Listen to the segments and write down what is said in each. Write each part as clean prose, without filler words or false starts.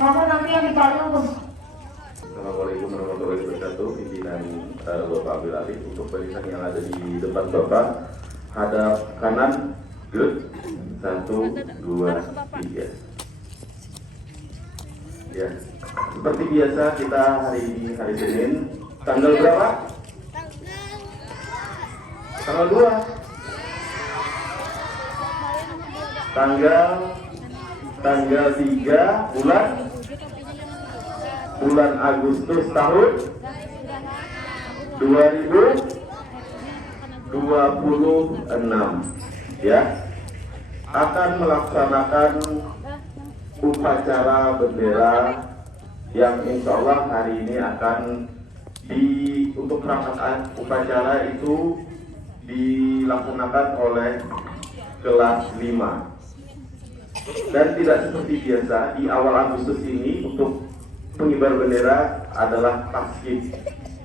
Kamu nanti yang dipalung. Assalamualaikum warahmatullahi wabarakatuh. Pimpinan Bapak Abdul Alif, untuk barisan yang ada di depan Bapak, hadap kanan, good. 1, 2, 3. Ya, seperti biasa kita hari ini hari Senin, tanggal berapa? Tanggal 2. Tanggal 3 bulan Agustus tahun 2026, ya, akan melaksanakan upacara bendera yang insya Allah hari ini akan untuk rangkaian upacara itu dilaksanakan oleh kelas 5. Dan tidak seperti biasa di awal Agustus ini untuk pengibar bendera adalah paskib,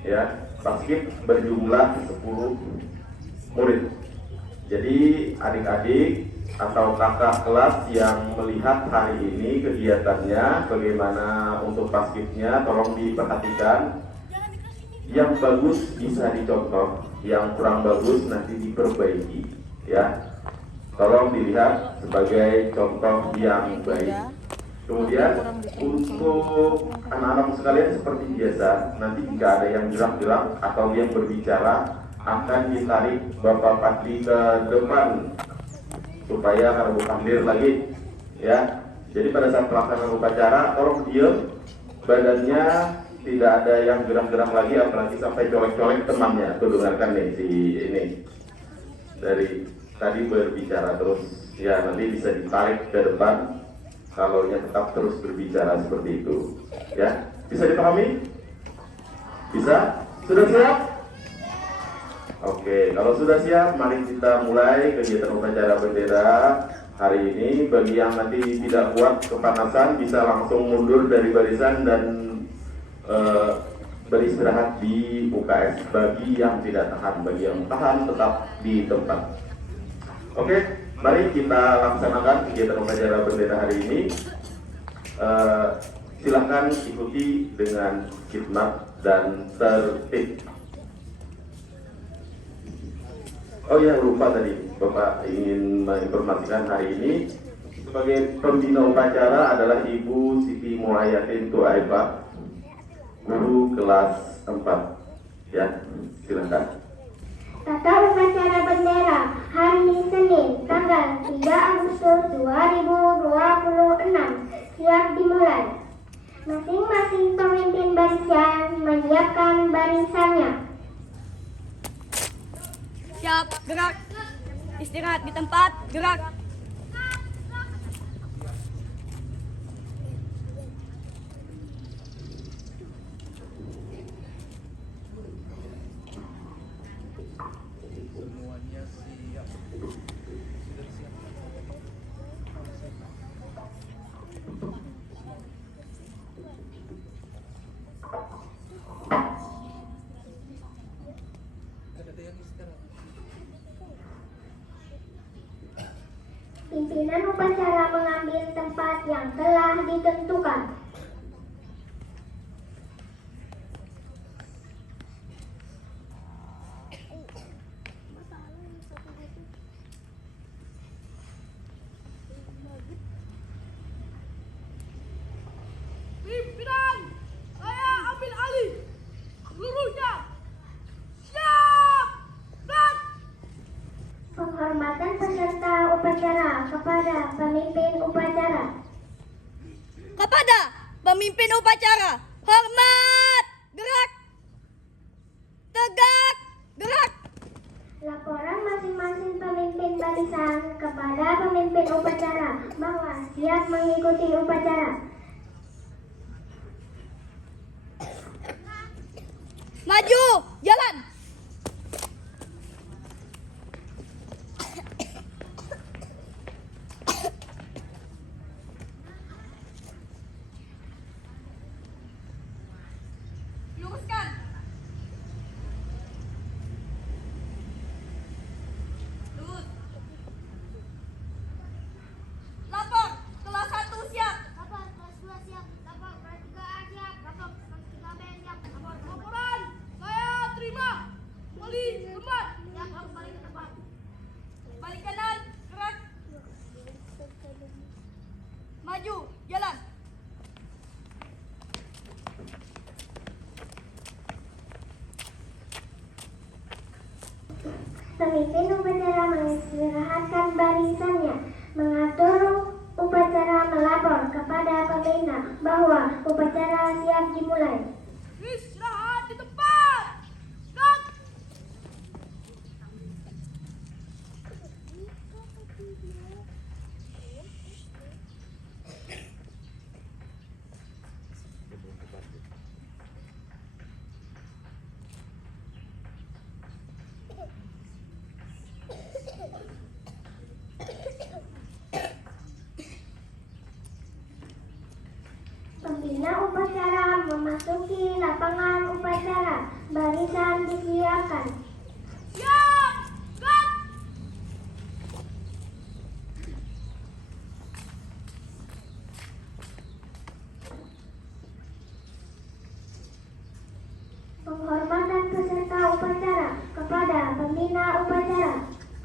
ya, paskib berjumlah 10 murid. Jadi adik-adik atau kakak kelas yang melihat hari ini kegiatannya bagaimana untuk paskibnya, tolong diperhatikan. Yang bagus bisa dicontoh, yang kurang bagus nanti diperbaiki, ya. Tolong dilihat sebagai contoh yang baik. Kemudian untuk anak-anak sekalian seperti biasa, nanti jika ada yang gerak-gerak atau yang berbicara akan ditarik Bapak Patli ke depan supaya harus hadir lagi, ya. Jadi pada saat pelaksanaan upacara tolong diam, badannya tidak ada yang gerak-gerak lagi, apalagi sampai colek-colek temannya. Tuh dengarkan nih si ini dari tadi berbicara terus, ya, nanti bisa ditarik ke depan kalau tetap terus berbicara seperti itu, ya. Bisa dipahami? Bisa? Sudah siap? Oke, kalau sudah siap, mari kita mulai kegiatan upacara bendera hari ini. Bagi yang nanti tidak kuat kepanasan bisa langsung mundur dari barisan dan beristirahat di UKS. Bagi yang tidak tahan, bagi yang tahan tetap di tempat. Oke, mari kita laksanakan kegiatan upacara bendera hari ini. Silahkan ikuti dengan khidmat dan tertib. Oh ya, lupa tadi, Bapak ingin menginformasikan hari ini sebagai pembina upacara adalah Ibu Siti Muayyatin Tuaiba, guru kelas 4. Ya, silahkan. Tata upacara bendera hari Senin tanggal 3 Agustus 2026 siap dimulai. Masing-masing pemimpin barisan menyiapkan barisannya. Siap, gerak. Istirahat di tempat, gerak. Pimpinan upacara mengambil tempat yang telah ditentukan. Pimpinan, saya ambil alih. Seluruhnya siap, gerak. Penghormatan peserta upacara kepada pemimpin upacara. Kepada pemimpin upacara, hormat, gerak. Tegak, gerak. Laporan masing-masing pemimpin barisan kepada pemimpin upacara bahwa siap mengikuti upacara. Maju, jalan. Luruskan. Lurus. Lapor, kelas 1 siap. Lapor, kelas 2 siap. Pemimpin upacara mengistirahatkan barisannya, mengatur upacara, melapor kepada pembina bahwa upacara siap dimulai. Istirahat di tempat. Gerak. Pembina upacara memasuki lapangan upacara. Barisan disiapkan. Siap. Gerak. Penghormatan peserta upacara kepada pembina upacara.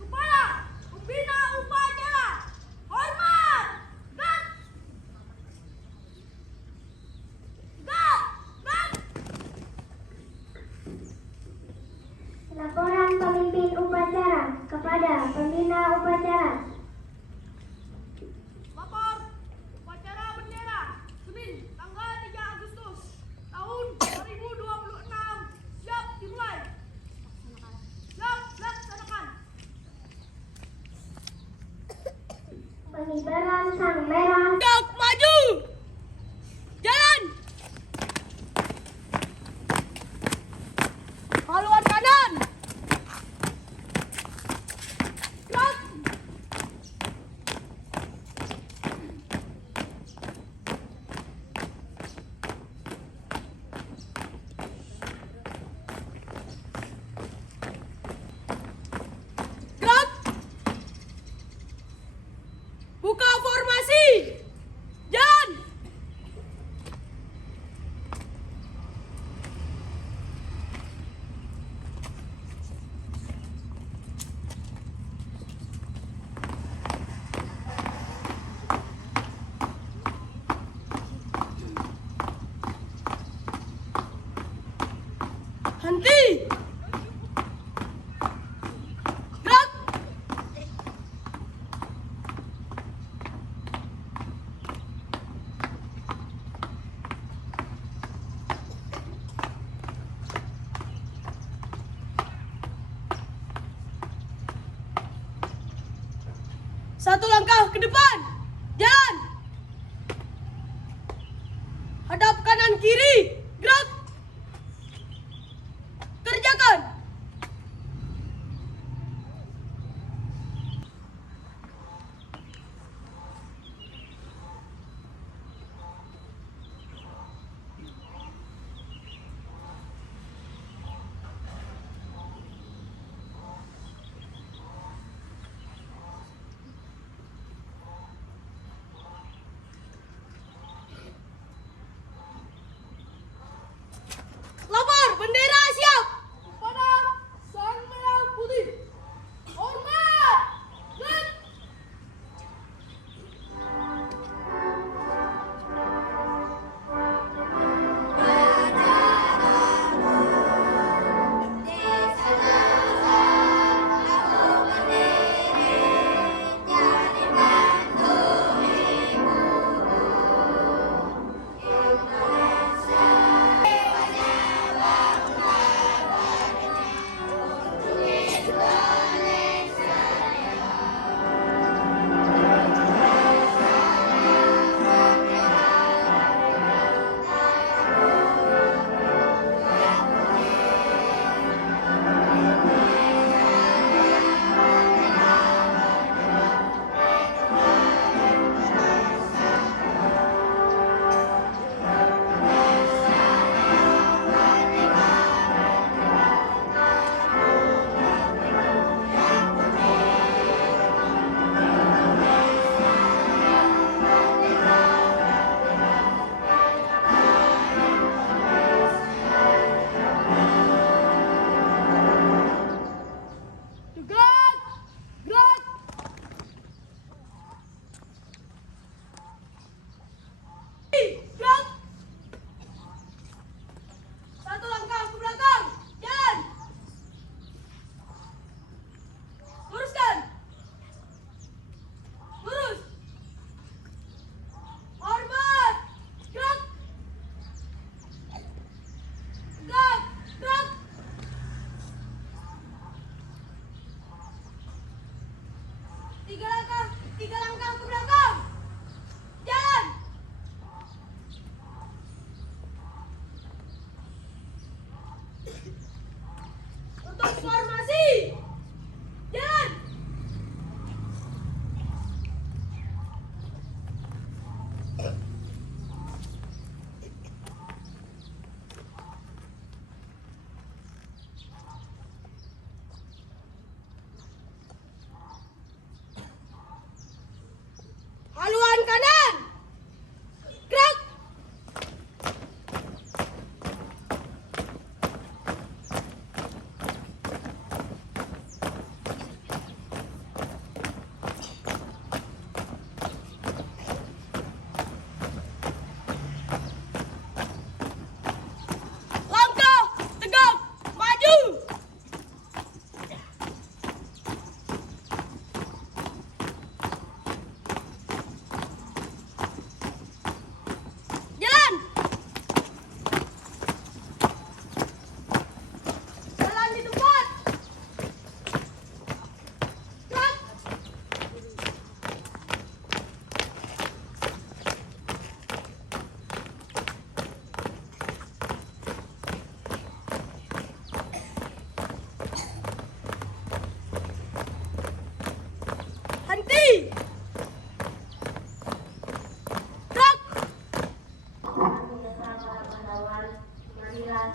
Kepala pembina upacara. Hormat. Gerak. Gerak. Gerak. Laporan pemimpin upacara kepada pembina upacara. Lapor upacara bendera Senin tanggal 3 Agustus tahun 2026 siap dimulai. Siap laksanakan. Pengibaran sang merah. Siap maju. Jalan. Haluan kanan. Gerak. Gerak. Buka formasi. Jalan. Henti. Gerak. Satu langkah ke depan. Jalan. Hadap kanan kiri. Gerak. Kerjakan.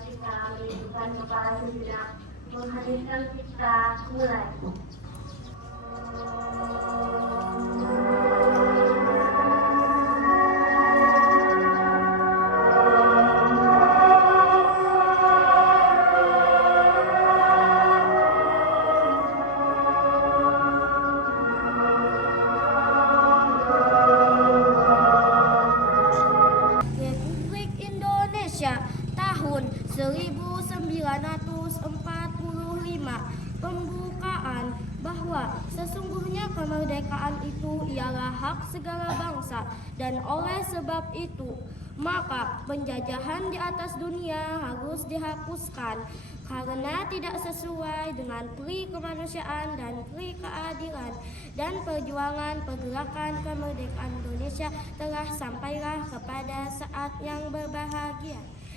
kita menunjukkan kepada sejenak menghadirkan kita mulai. Republik Indonesia tahun 1945. Pembukaan bahwa sesungguhnya kemerdekaan itu ialah hak segala bangsa, dan oleh sebab itu maka penjajahan di atas dunia harus dihapuskan karena tidak sesuai dengan pri kemanusiaan dan pri keadilan, dan perjuangan pergerakan kemerdekaan Indonesia telah sampailah kepada saat yang berbahagia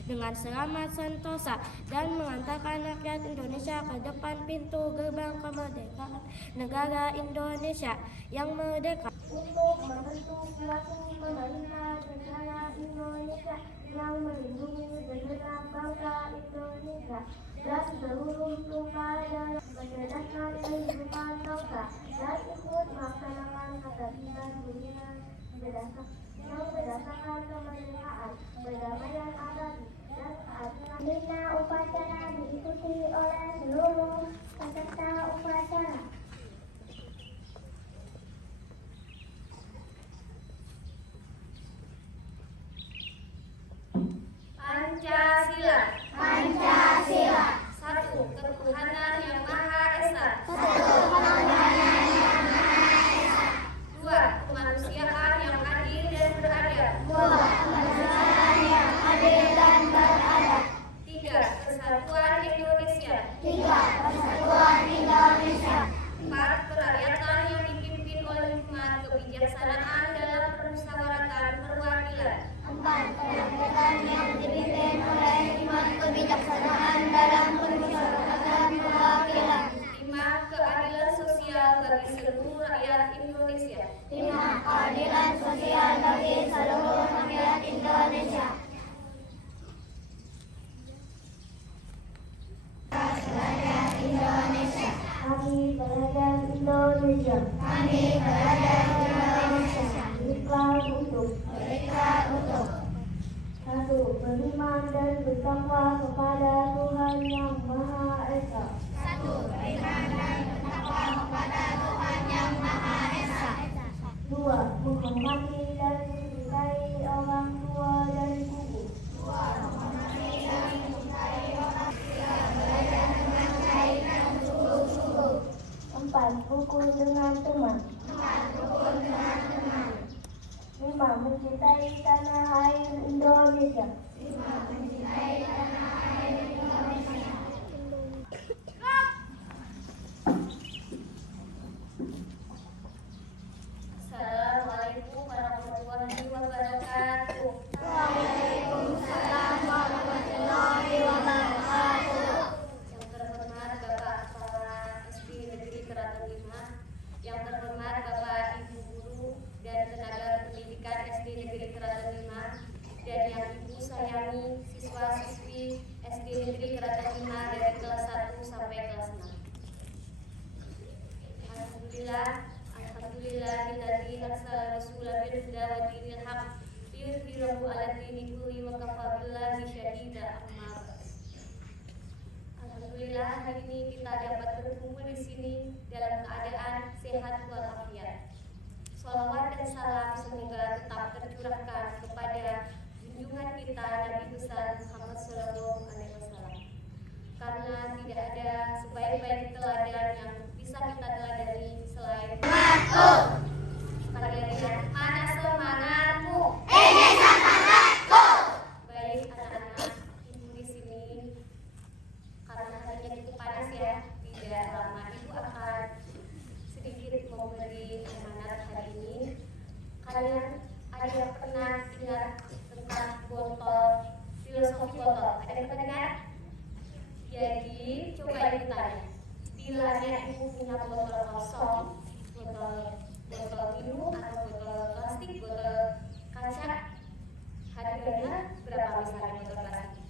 dengan selamat sentosa dan mengantarkan rakyat Indonesia ke depan pintu gerbang kemerdekaan negara Indonesia yang merdeka. Untuk membentuk suatu pemerintah negara Indonesia yang melindungi segenap bangsa Indonesia dan seluruh tumpah berdasarkan kehidupan bangsa dan ikut melaksanakan ketertiban dunia berdasarkan kemerdekaan, perdamaian abadi, dan keadilan. Agenda upacara diikuti oleh seluruh peserta upacara. Pancasila. Pancasila. 1. Ketuhanan Yang Maha Esa. 2. Kemanusiaan yang adil dan beradab. 3. Persatuan Indonesia. 4. Kerakyatan yang dipimpin oleh hikmat kebijaksanaan dalam permusyawaratan perwakilan. 5. Keadilan sosial bagi seluruh rakyat Indonesia. Kami berada Indonesia. Berikhlas untuk 1. Beriman dan bertakwa kepada Tuhan Yang Maha Esa. 2. Menghormati dan mencintai orang tua dan guru. 4. Rukun dengan teman. 5. Mencintai tanah air Indonesia. Assalamualaikum warahmatullahi wabarakatuh. Yang terhormat Bapak Kepala SD Negeri Keraton 5, yang terhormat Bapak Ibu Guru dan tenaga pendidikan SD Negeri Keraton 5, dan yang Ibu sayangi siswa-siswi SD Negeri Keraton 5 dari kelas 1 sampai kelas 6. Alhamdulillahilladzi arsala rasulahu bil huda wa dinil haq liyudhhirahu 'ala dini kulli wa kafa billahi syahida. Amma ba'd. Alhamdulillah, hari ini kita dapat berkumpul di sini dalam keadaan sehat walafiat. Shalawat dan salam semoga tetap tercurahkan kepada junjungan kita Nabi besar Muhammad Sallallahu Alaihi Wasallam. Karena tidak ada sebaik-baik teladan yang bisa kita teladani selain kalian. Mana semangatmu? Ini semangatku. Baik anak-anak, ibu di sini karena harinya cukup panas ya, tidak lama ibu akan sedikit memberi amanat hari ini. Kalian ada yang pernah dengar tentang botol, filosofi botol? Ada yang pernah dengar? Jadi coba ibu tanya, bila ibu punya botol kosong, botol minum atau botol plastik, botol kaca, harganya berapa misalnya botol plastik?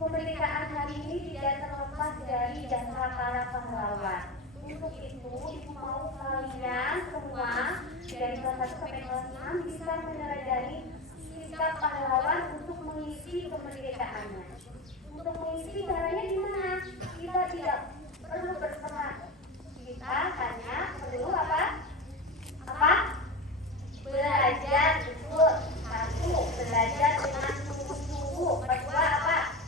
Kemerdekaan hari ini tidak terlepas dari jasa para pahlawan. Untuk itu, ibu mau kalian semua dari kelas 1 sampai kelas 6 bisa menyadari sikap pahlawan untuk mengisi kemerdekaannya. Untuk mengisi caranya gimana? Kita tidak perlu berperang. Kita hanya perlu apa? Belajar, betul. 1. Belajar dengan sungguh-sungguh. Kedua apa?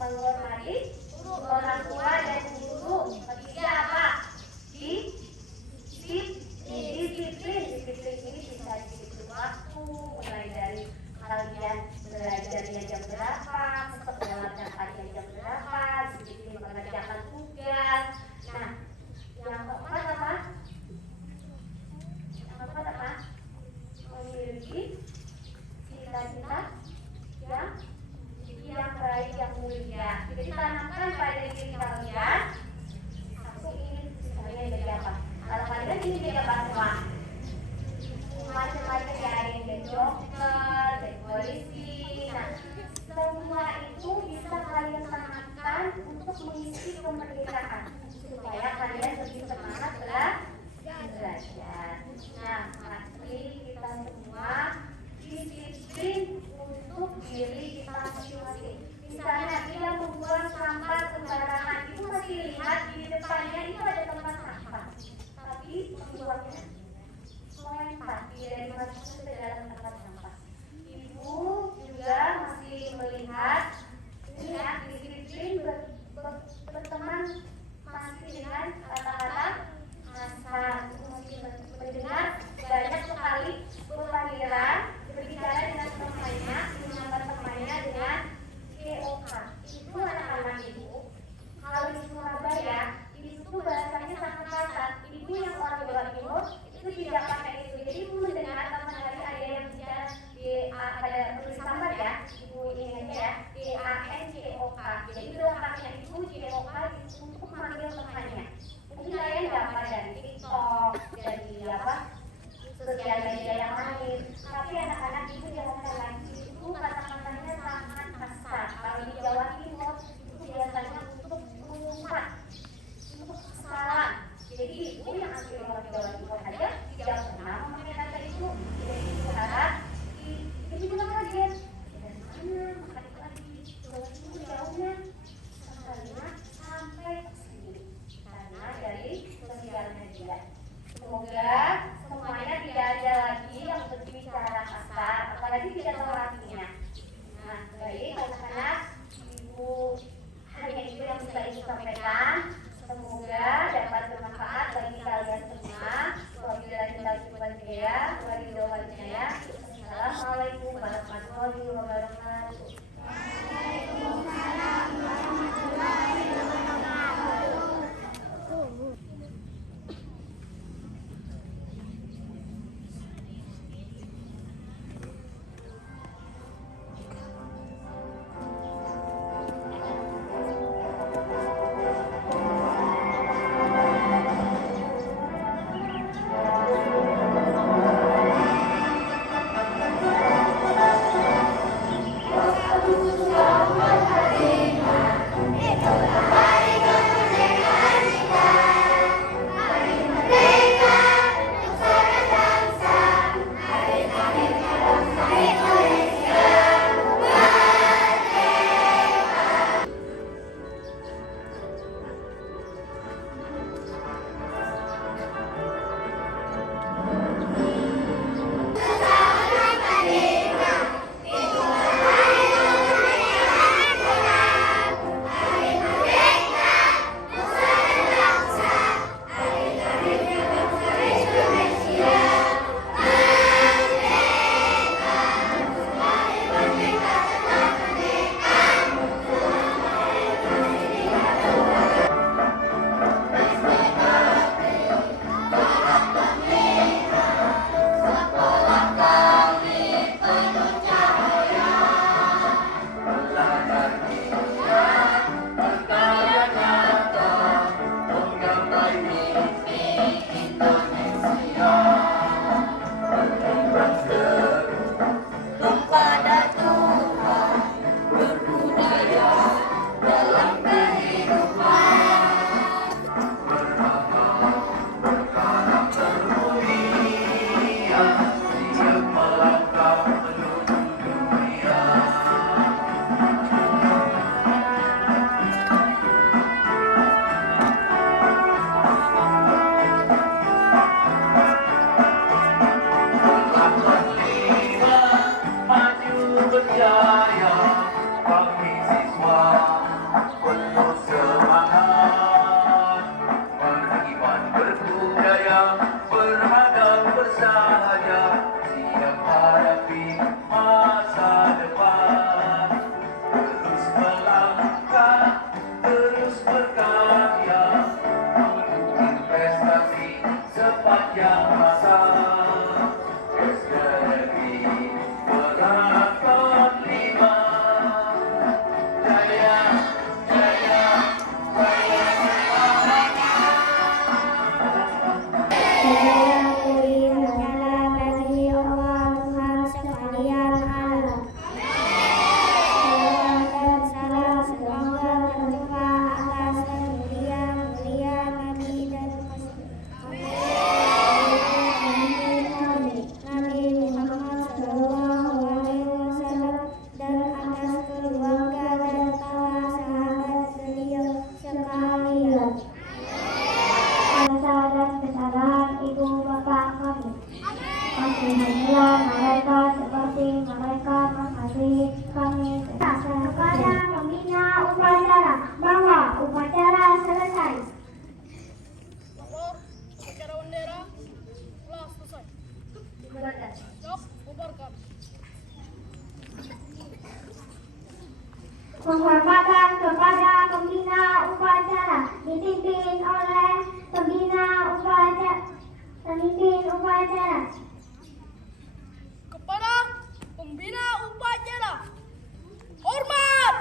Menghormati orang tua dan guru. Ketiga apa? Disiplin. Disiplin ini bisa disiplin waktu, mulai dari kalian belajarnya jam berapa, sekolahnya kalian jam berapa, disiplin mengerjakan tugas. Nah, yang keempat apa? Memiliki cita-cita yang baik, yang mulia. Jadi tanamkan pada diri kalian. Aku ingin misalnya jadi apa? Kalau kalian ingin jadi apa semua? Macam-macam ya, ada yang jadi dokter, jadi polisi. Nah, semua itu bisa kalian tanamkan untuk mengisi kemerdekaan supaya kalian lebih semangat belajar. Nah, pasti kita semua disiplin untuk diri kita masing-masing. Misalnya kita membuang sampah sembarangan, itu masih lihat di depannya itu ada tempat sampah, tapi membuangnya melempar, tidak dimasukkan ke dalam tempat sampah. Ibu juga masih melihat ya, disiplin berteman Penghormatan kepada pembina upacara dipimpin oleh pembina upacara. Kepada pembina upacara. Hormat.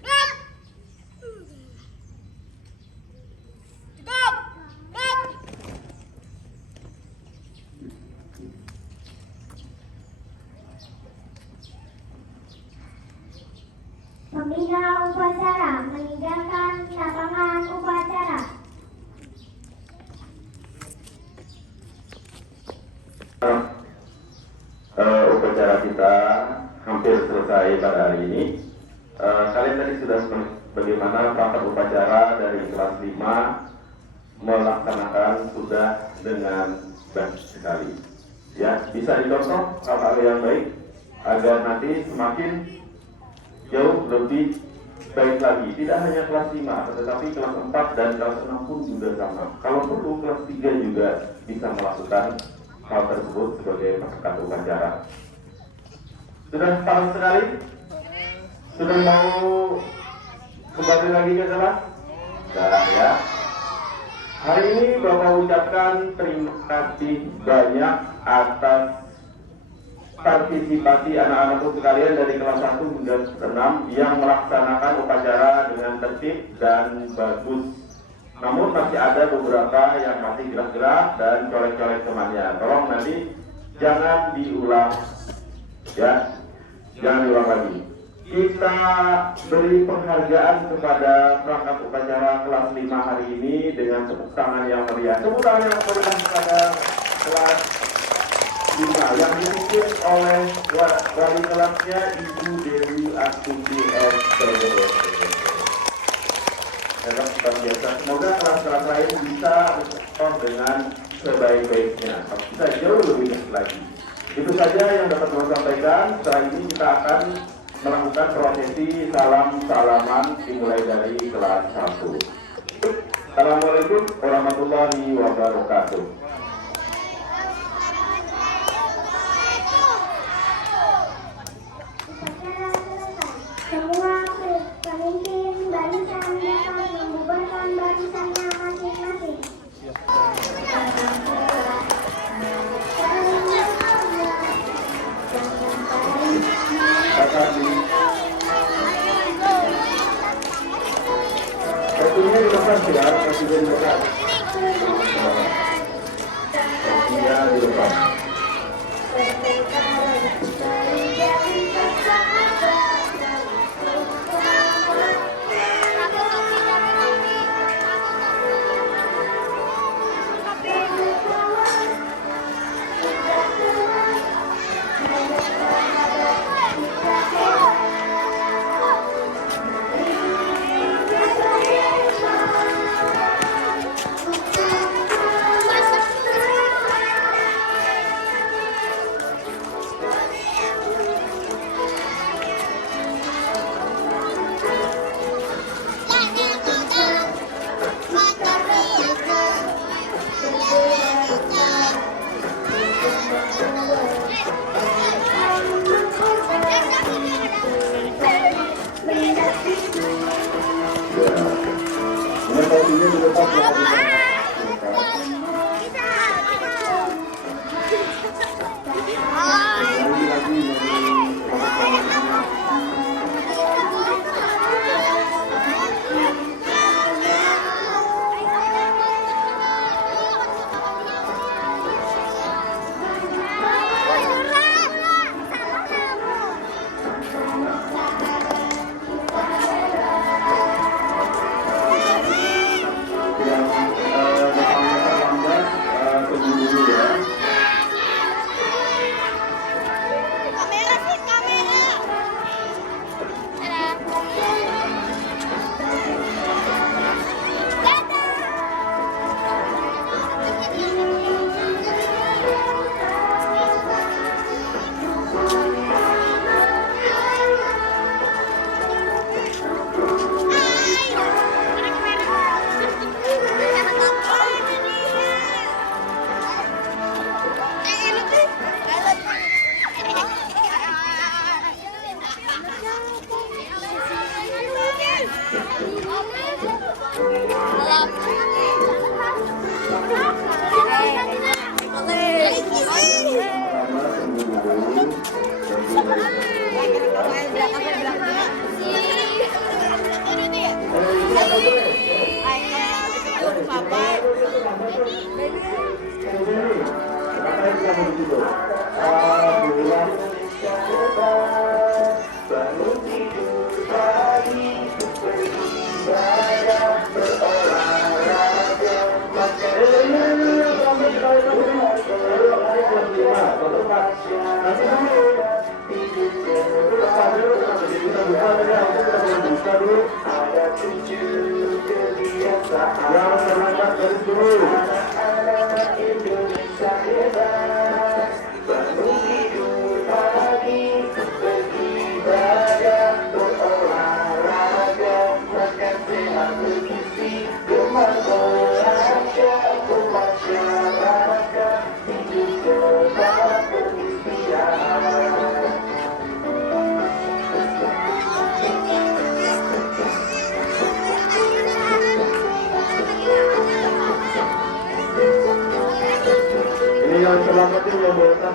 Gerak. Tegap. Gerak. Pembina upacara meninggalkan lapangan upacara. Upacara kita hampir selesai pada hari ini. Kalian tadi sudah bagaimana perangkat upacara dari kelas 5 melaksanakan sudah dengan baik sekali. Ya, bisa dicontoh hal-hal yang baik agar nanti semakin jauh lebih baik lagi. Tidak hanya kelas 5, tetapi kelas 4 dan kelas 6 pun juga sama. Kalau perlu kelas 3 juga bisa melakukan hal tersebut sebagai perangkat upacara. Sudah paham sekali? Sudah mau kembali lagi ke kelas? Sudah ya. Hari ini Bapak ucapkan terima kasih banyak atas partisipasi anak-anakku sekalian dari kelas 1 hingga 6 yang melaksanakan upacara dengan tertib dan bagus. Namun masih ada beberapa yang masih gerak-gerak dan colek-colek temannya. Tolong nanti jangan diulang, ya, jangan diulang lagi. Kita beri penghargaan kepada perangkat upacara kelas 5 hari ini dengan tepuk tangan yang meriah. Tepuk tangan yang meriah kepada kelas 5 yang dipimpin oleh wali kelasnya Ibu Dewi Astuti SPDW. Semoga kelas-kelas lain bisa berkontor dengan sebaik-baiknya, bisa jauh lebih baik lagi. Itu saja yang dapat saya sampaikan. Setelah ini kita akan melakukan prosesi salam-salaman dimulai dari kelas 1. Assalamualaikum warahmatullahi wabarakatuh. Upacara selesai. Semua pemimpin barisan dapat membubarkan barisannya masing-masing. Waktunya dilepas ya, presiden dilepas. Waktunya dilepas. Waktunya dilepas ya. Nanti dulu. Kita dulu, kita buka dulu, kita buka dulu. Ada 7 kebiasaan yang terangkat dari dulu. Anak-anak Indonesia hebat, bangun tidur pagi, beribadah, berolahraga, makan sehat bergizi, gemar olahraga, bermasyarakat, hidup sehat beristirahat. Ini yang selamat ini yang buatan.